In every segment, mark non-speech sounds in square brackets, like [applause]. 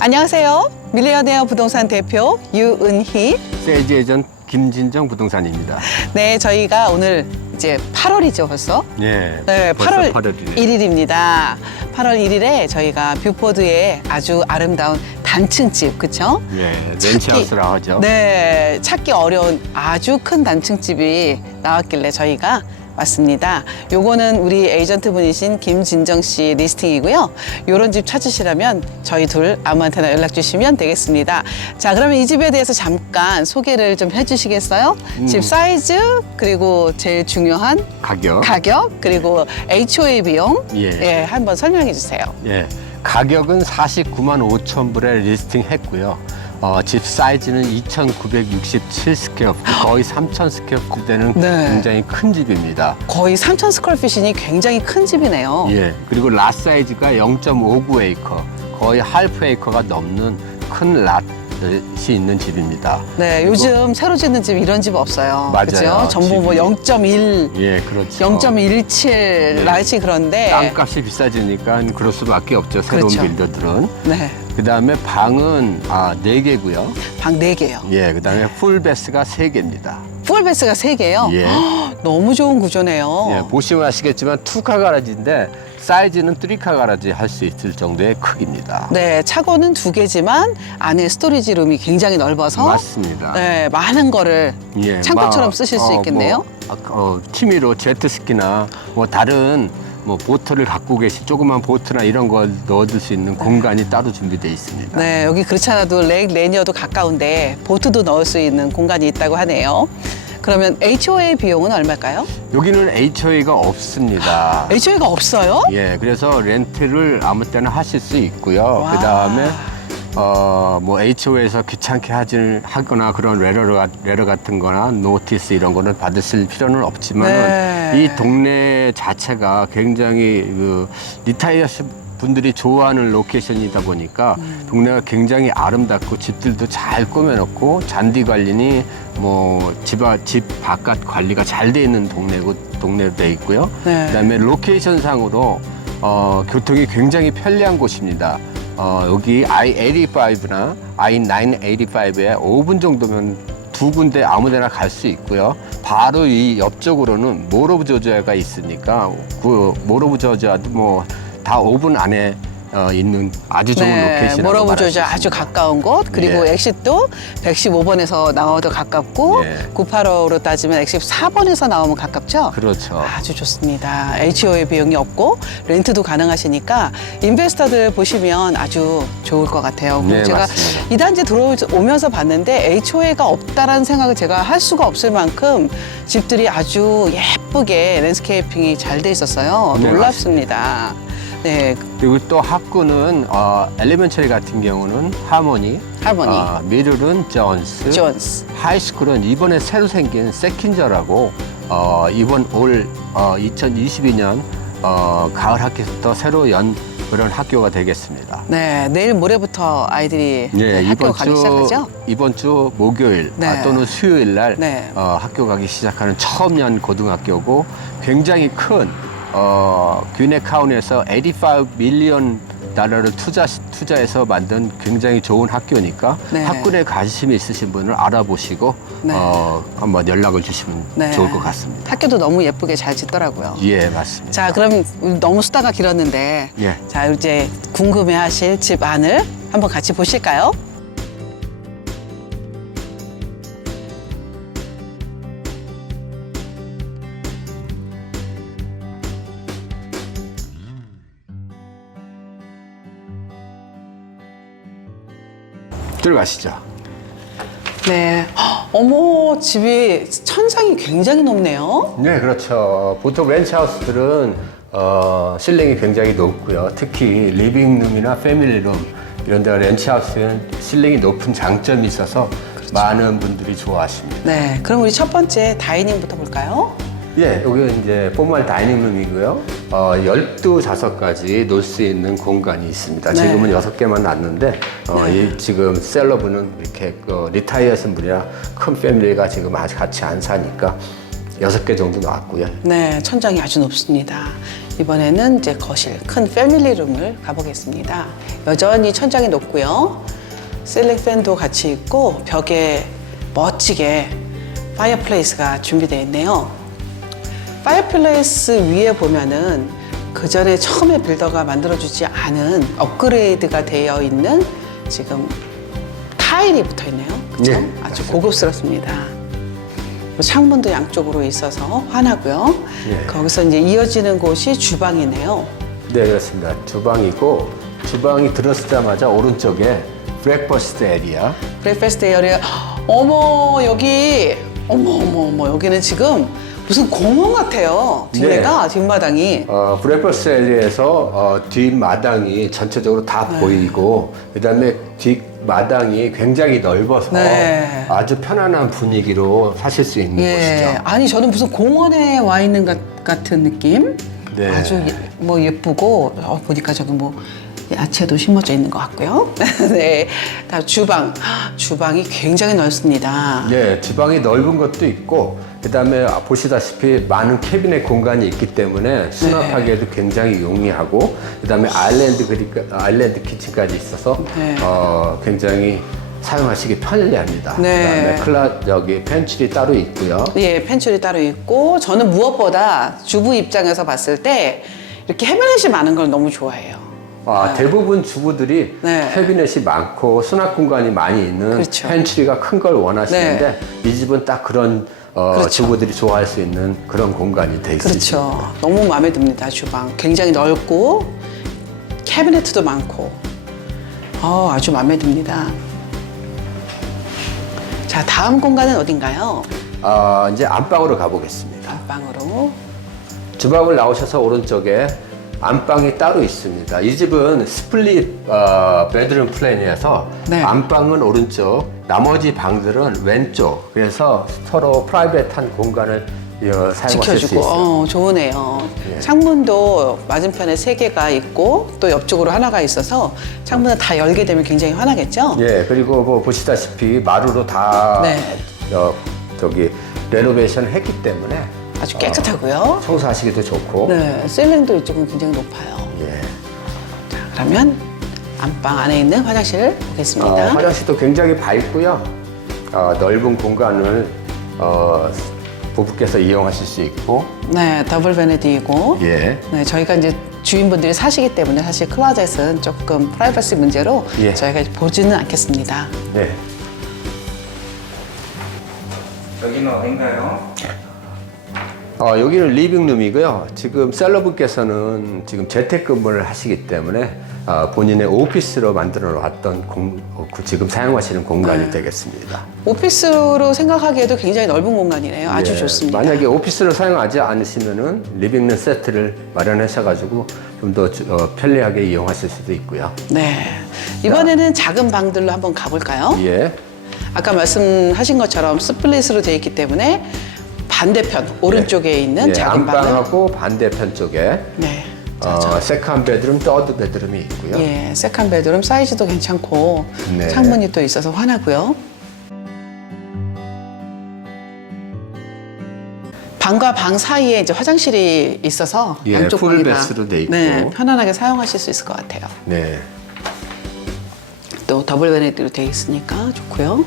안녕하세요. 밀리어네어 부동산 대표 유은희. 세이지 에전 김진정 부동산입니다. 네, 저희가 오늘 이제 8월이죠, 벌써. 예. 네, 벌써 8월 8월이네요. 1일입니다. 8월 1일에 저희가 뷰포드의 아주 아름다운 단층집, 그쵸? 예, 렌치하우스라 하죠. 네, 찾기 어려운 아주 큰 단층집이 나왔길래 저희가 왔습니다. 요거는 우리 에이전트 분이신 김진정 씨 리스팅이고요. 요런 집 찾으시려면 저희 둘 아무한테나 연락 주시면 되겠습니다. 자, 그러면 이 집에 대해서 잠깐 소개를 좀 해주시겠어요? 음. 집 사이즈, 그리고 제일 중요한 가격. 가격, 그리고 HOA 비용, 예. 예, 한번 설명해 주세요. 예. 가격은 49만 5천 불에 리스팅했고요. 어, 집 사이즈는 2,967 스퀘어 풋, 거의 3,000 스퀘어 풋 되는 네. 굉장히 큰 집입니다. 거의 3,000 스컬핏이니 굉장히 큰 집이네요. 예. 그리고 랏 사이즈가 0.59 에이커, 거의 할프 에이커가 넘는 큰랏 이 있는 집입니다. 네, 요즘 새로 짓는 집 이런 집 없어요. 맞아요. 그죠? 전부 뭐 집이. 0.1, 예, 그렇죠. 0.17 네. 라이치 그런데 땅값이 비싸지니까 그럴 수밖에 없죠. 새로운 그렇죠. 빌더들은. 네, 그 다음에 방은 아, 4개고요. 방 4개요. 예, 그 다음에 풀베스가 3개입니다. 풀베스가 3개요. 예. [gasps] 너무 좋은 구조네요. 예, 보시면 아시겠지만 투카 가라지인데 사이즈는 쓰리카 가라지 할 수 있을 정도의 크기입니다. 네, 차고는 두 개지만 안에 스토리지 룸이 굉장히 넓어서 맞습니다. 네, 많은 거를 예, 창고처럼 막, 쓰실 수 어, 있겠네요. 뭐, 아, 어, 취미로 제트스키나 뭐 다른 뭐 보트를 갖고 계신 조그만 보트나 이런 걸 넣어둘 수 있는 공간이 따로 준비되어 있습니다. 네, 여기 그렇지 않아도 렉 레니어도 가까운데 보트도 넣을 수 있는 공간이 있다고 하네요. 그러면 HOA 비용은 얼마일까요? 여기는 HOA가 없습니다. [gasps] HOA가 없어요? 예, 그래서 렌트를 아무 때나 하실 수 있고요. 와. 그 다음에 어, 뭐 HO에서 귀찮게 하질 하거나 그런 레러, 가- 레러 같은 거나 노티스 이런 거는 받으실 필요는 없지만 네. 이 동네 자체가 굉장히 그 리타이어스 분들이 좋아하는 로케이션이다 보니까 음. 동네가 굉장히 아름답고 집들도 잘 꾸며놓고 잔디 관리니 뭐 집, 아- 집 바깥 관리가 잘 돼 있는 동네고 동네로 돼 있고요. 네. 그다음에 로케이션 상으로 어, 교통이 굉장히 편리한 곳입니다. 어, 여기 I-85나 I-985에 5분 정도면 두 군데 아무데나 갈 수 있고요. 바로 이 옆쪽으로는 모로브 조지아가 있으니까 그 모로브 조지아도 뭐 다 5분 안에 어, 있는 아주 좋은 로케이션이라고 말할 수 조지 아주 있습니다. 가까운 곳 그리고 예. 엑싯도 115번에서 나와도 가깝고 예. 985로 따지면 114번에서 나오면 가깝죠. 그렇죠. 아주 좋습니다. HOA 비용이 없고 렌트도 가능하시니까 인베스터들 보시면 아주 좋을 것 같아요. 네, 제가 맞습니다. 이 단지 들어오면서 봤는데 HOA가 없다라는 생각을 제가 할 수가 없을 만큼 집들이 아주 예쁘게 랜스케이핑이 잘 돼 있었어요. 네, 놀랍습니다. 네, 그리고 또 학구는 어, 엘리멘처리 같은 경우는 하모니, 할머니 어, 미들은 존스, 존스. 하이스쿨은 이번에 새로 생긴 세킨저라고 어, 이번 올 어, 2022년 어, 가을 학기부터 새로 연 그런 학교가 되겠습니다. 네, 내일 모레부터 아이들이 네, 학교 가기 시작하죠? 이번 주 목요일 네. 아, 또는 수요일 날 네. 어, 학교 가기 시작하는 처음 연 고등학교고 굉장히 큰 어, 귀네 카운에서 85 밀리언 달러를 투자 투자해서 만든 굉장히 좋은 학교니까 네. 학군에 관심이 있으신 분을 알아보시고 네. 어, 한번 연락을 주시면 네. 좋을 것 같습니다. 학교도 너무 예쁘게 잘 짓더라고요. 예, 맞습니다. 자, 그럼 너무 수다가 길었는데 예. 자, 이제 궁금해하실 집 안을 한번 같이 보실까요? 들어가시죠. 네. 헉, 어머, 집이 천장이 굉장히 높네요. 네, 그렇죠. 보통 렌치하우스들은 어, 실링이 굉장히 높고요. 특히 리빙룸이나 패밀리룸 이런 데가 렌치하우스는 실링이 높은 장점이 있어서 많은 분들이 좋아하십니다. 네. 그럼 우리 첫 번째 다이닝부터 볼까요? 예, 여기 이제 포멀 다이닝룸이고요. 어, 12좌석까지 놓을 수 있는 공간이 있습니다. 네. 지금은 여섯 개만 놨는데, 어, 네. 이 지금 셀러브는 이렇게 그 리타이어 하신 분이라 큰 패밀리가 지금 아직 같이 안 사니까 여섯 개 정도 나왔고요. 네, 천장이 아주 높습니다. 이번에는 이제 거실, 큰 패밀리룸을 가보겠습니다. 여전히 천장이 높고요. 실링 팬도 같이 있고 벽에 멋지게 파이어플레이스가 준비되어 있네요. 파이어플레이스 위에 보면은 그 전에 처음에 빌더가 만들어주지 않은 업그레이드가 되어 있는 지금 타일이 붙어 있네요. 그렇죠? 네, 아주 고급스럽습니다. 창문도 양쪽으로 있어서 환하고요. 예. 거기서 이제 이어지는 곳이 주방이네요. 네, 그렇습니다. 주방이고 주방이 들어서자마자 오른쪽에 브렉퍼스트 에리아. 브레이크패스트 에어리아 어머 여기 어머 어머 어머 여기는 지금 무슨 공원 같아요. 뒤에가 뒷마당이 어, 브렉퍼스트 에리아에서 어, 뒷마당이 전체적으로 다 보이고 그다음에 뒷마당이 굉장히 넓어서 네. 아주 편안한 분위기로 사실 수 있는 예 곳이죠. 아니 저는 무슨 공원에 와 있는 것 같은 느낌 네. 아주 예- 뭐 예쁘고 어, 보니까 저기 뭐 야채도 심어져 있는 것 같고요. [laughs] 네, 다 주방 주방이 굉장히 넓습니다. 네, 주방이 넓은 것도 있고 그다음에 보시다시피 많은 캐비넷 공간이 있기 때문에 수납하기에도 굉장히 용이하고 그다음에 아일랜드 그리 아일랜드 키친까지 있어서 네. 어, 굉장히 사용하시기 편리합니다. 네. 그다음에 클라 여기 펜츄리 따로 있고요. 예, 펜츄리 따로 있고 저는 무엇보다 주부 입장에서 봤을 때 이렇게 해변넷이 많은 걸 너무 좋아해요. 아, 대부분 주부들이 네. 캐비넷이 많고 수납 공간이 많이 있는 그렇죠. 펜츄리가 큰 걸 원하시는데 이 집은 딱 그런 어, 그렇죠. 주부들이 좋아할 수 있는 그런 공간이 돼 있습니다. 그렇죠. 너무 마음에 듭니다. 주방 굉장히 넓고 캐비넷도 많고 어, 아주 마음에 듭니다. 자, 다음 공간은 어딘가요? 아, 이제 안방으로 가보겠습니다. 안방으로. 주방을 나오셔서 오른쪽에 안방이 따로 있습니다. 이 집은 스플릿 어, 베드룸 플랜이어서 네. 안방은 오른쪽, 나머지 방들은 왼쪽. 그래서 서로 프라이빗한 공간을 어, 사용하실 수 지켜주고 있어요. 어, 좋으네요. 예. 창문도 맞은편에 세 개가 있고 또 옆쪽으로 하나가 있어서 창문을 다 열게 되면 굉장히 환하겠죠? 예, 그리고 뭐 보시다시피 마루로 다 네. 어, 저기 레노베이션 했기 때문에 아주 깨끗하고요. 청소하시기도 좋고. 네, 실링도 이쪽은 굉장히 높아요. 예. 자, 그러면 안방 안에 있는 화장실 보겠습니다. 어, 화장실도 굉장히 밝고요. 어, 넓은 공간을 어, 부부께서 이용하실 수 있고. 네, 더블 베네디이고 예. 네, 저희가 이제 주인분들이 사시기 때문에 사실 클라젯은 조금 프라이버시 문제로 예. 저희가 보지는 않겠습니다. 네. 여기는 어딘가요? 어, 여기는 리빙룸이고요. 지금 셀러분께서는 지금 재택근무를 하시기 때문에 어, 본인의 오피스로 만들어 놨던 공, 어, 그 지금 사용하시는 공간이 네. 되겠습니다. 오피스로 생각하기에도 굉장히 넓은 공간이네요. 아주 예, 좋습니다. 만약에 오피스를 사용하지 않으시면은 리빙룸 세트를 마련하셔가지고 좀더 어, 편리하게 이용하실 수도 있고요. 네. 이번에는 작은 방들로 한번 가볼까요? 예. 아까 말씀하신 것처럼 스플릿으로 되어 있기 때문에 반대편 오른쪽에 있는 예, 작은 방은 안방하고 반대편 쪽에 네. 자, 어, 저- 세컨 베드룸, 더드 베드룸이 있고요. 예, 세컨 베드룸 사이즈도 괜찮고 네. 창문이 또 있어서 환하고요. 방과 방 사이에 이제 화장실이 있어서 예, 양쪽 풀 방이 다 베스로 돼 있고. 네, 편안하게 사용하실 수 있을 것 같아요. 네. 또 더블 베네드로 되어 있으니까 좋고요.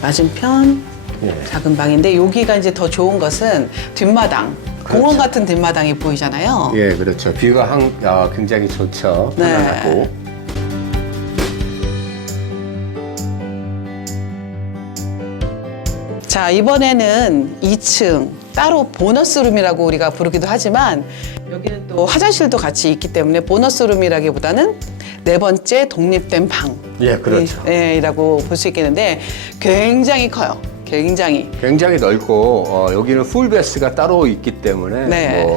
맞은편 예. 작은 방인데 여기가 이제 더 좋은 것은 뒷마당 공원 같은 뒷마당이 보이잖아요. 예, 그렇죠. 뷰가 항, 어, 굉장히 좋죠. 네. 편안하고. 자 이번에는 2층 따로 보너스 룸이라고 우리가 부르기도 하지만 여기는 또 화장실도 같이 있기 때문에 보너스 룸이라기보다는 네 번째 독립된 방. 예, 그렇죠. 예, 이라고 볼 수 있겠는데 굉장히 커요. 굉장히. 굉장히 넓고 어, 여기는 풀베스가 따로 있기 때문에 네. 뭐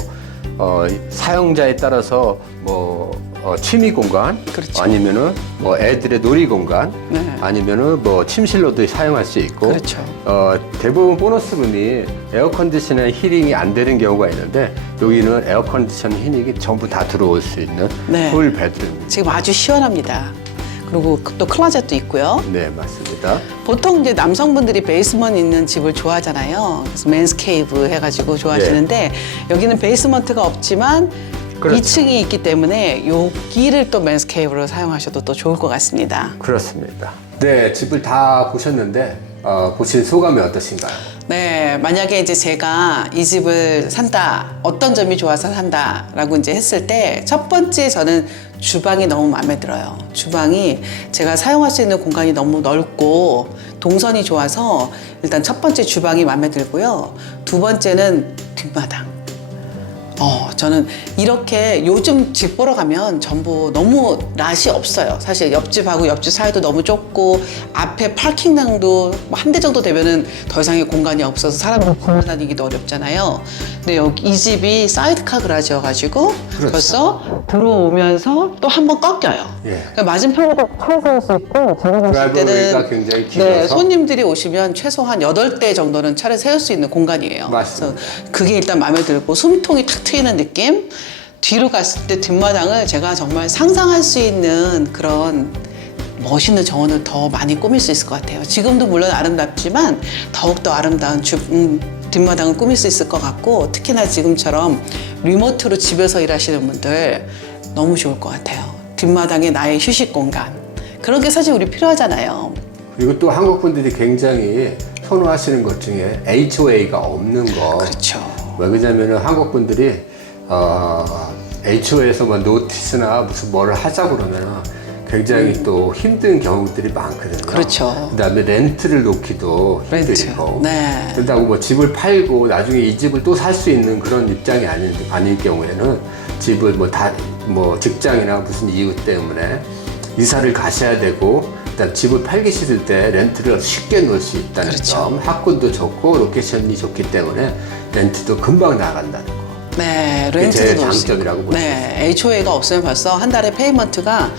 어, 사용자에 따라서 뭐 어, 취미 공간 그렇죠. 아니면은 뭐 애들의 놀이 공간 네. 아니면은 뭐 침실로도 사용할 수 있고 그렇죠. 어, 대부분 보너스룸이 에어컨디션에 힐링이 안 되는 경우가 있는데 여기는 에어컨디션 힐링이 전부 다 들어올 수 있는 네. 풀 베드룸입니다. 지금 아주 시원합니다. 그리고 또 클로젯도 있고요. 네, 맞습니다. 보통 이제 남성분들이 베이스먼트 있는 집을 좋아하잖아요. 그래서 맨스 케이브 해가지고 좋아하시는데 여기는 베이스먼트가 없지만 그렇죠. 2층이 있기 때문에 여기를 또 맨스 케이브로 사용하셔도 또 좋을 것 같습니다. 그렇습니다. 네, 집을 다 보셨는데 어, 보신 소감이 어떠신가요? 네, 만약에 이제 제가 이 집을 산다, 어떤 점이 좋아서 산다라고 이제 했을 때 첫 번째 저는 주방이 너무 마음에 들어요. 주방이 제가 사용할 수 있는 공간이 너무 넓고 동선이 좋아서 일단 첫 번째 주방이 마음에 들고요. 두 번째는 뒷마당. 어, 저는 이렇게 요즘 집 보러 가면 전부 너무 낯이 없어요. 사실 옆집하고 옆집 사이도 너무 좁고 앞에 파킹량도 뭐한대 정도 되면은 더 이상의 공간이 없어서 사람들이 걸어 다니기도 어렵잖아요. 근데 여기 이 집이 사이드카 그라지여가지고 그렇죠. 벌써 들어오면서 또 한 번 꺾여요. 예. 그러니까 맞은편으로 차를 세울 수 있고 제가 봤을 드라이브웨이가 때는 굉장히 네, 길어서 손님들이 오시면 최소한 8대 정도는 차를 세울 수 있는 공간이에요. 맞습니다. 그래서 그게 일단 마음에 들고 숨통이 탁 트이는 느낌. 뒤로 갔을 때 뒷마당을 제가 정말 상상할 수 있는 그런 멋있는 정원을 더 많이 꾸밀 수 있을 것 같아요. 지금도 물론 아름답지만 더욱더 아름다운 주, 음, 뒷마당을 꾸밀 수 있을 것 같고 특히나 지금처럼 리모트로 집에서 일하시는 분들 너무 좋을 것 같아요. 뒷마당에 나의 휴식 공간. 그런 게 사실 우리 필요하잖아요. 그리고 또 한국 분들이 굉장히 선호하시는 것 중에 HOA가 없는 거. 그렇죠. 왜 그러냐면은 한국 분들이 어, HO에서 뭐 노티스나 무슨 뭐를 하자 그러면은 굉장히 또 힘든 경우들이 많거든요. 음. 그렇죠. 그다음에 렌트를 놓기도. 힘들고. 네. 그렇다고 뭐 집을 팔고 나중에 이 집을 또 살 수 있는 그런 입장이 아닌 아닐 경우에는 집을 뭐 다 뭐 직장이나 무슨 이유 때문에 이사를 가셔야 되고 그다음 집을 팔기 싫을 때 렌트를 쉽게 놓을 수 있다는 그렇죠. 점, 학군도 좋고 로케이션이 좋기 때문에 렌트도 금방 나간다는 거. 네, 그게 렌트도 넣을 수 장점이라고. 볼수 네, HOA가 없으면 벌써 한 달에 페이먼트가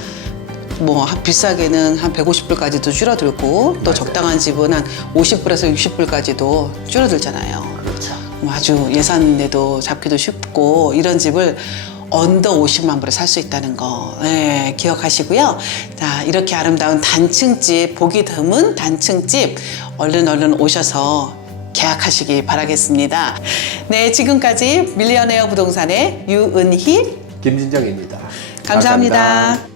뭐 한- 비싸게는 한 150불까지도 줄어들고 또 적당한 집은 한 50불에서 60불까지도 줄어들잖아요. 그렇죠. 뭐 아주 예산 내도 잡기도 쉽고 이런 집을 언더 50만 불에 살 수 있다는 거 네, 기억하시고요. 자 이렇게 아름다운 단층집 보기 드문 단층집 얼른 얼른 오셔서 계약하시기 바라겠습니다. 네 지금까지 밀리어네어 부동산의 유은희 김진정입니다. 감사합니다.